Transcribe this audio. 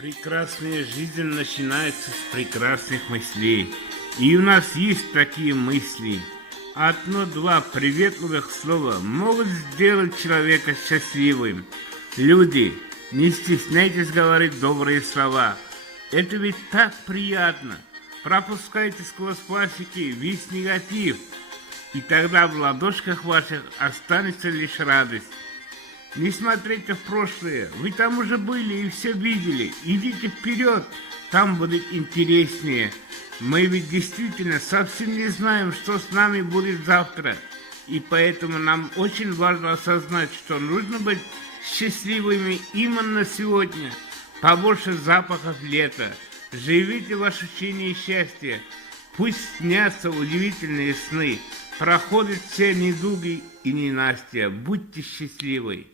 Прекрасная жизнь начинается с прекрасных мыслей. И у нас есть такие мысли. Одно-два приветливых слова могут сделать человека счастливым. Люди, не стесняйтесь говорить добрые слова. Это ведь так приятно. Пропускайте сквозь пальчики весь негатив. И тогда в ладошках ваших останется лишь радость. Не смотрите в прошлое, вы там уже были и все видели. Идите вперед, там будет интереснее. Мы ведь действительно совсем не знаем, что с нами будет завтра. И поэтому нам очень важно осознать, что нужно быть счастливыми именно сегодня. Побольше запахов лета. Живите в ощущении счастья. Пусть снятся удивительные сны. Проходят все недуги и ненастья. Будьте счастливы.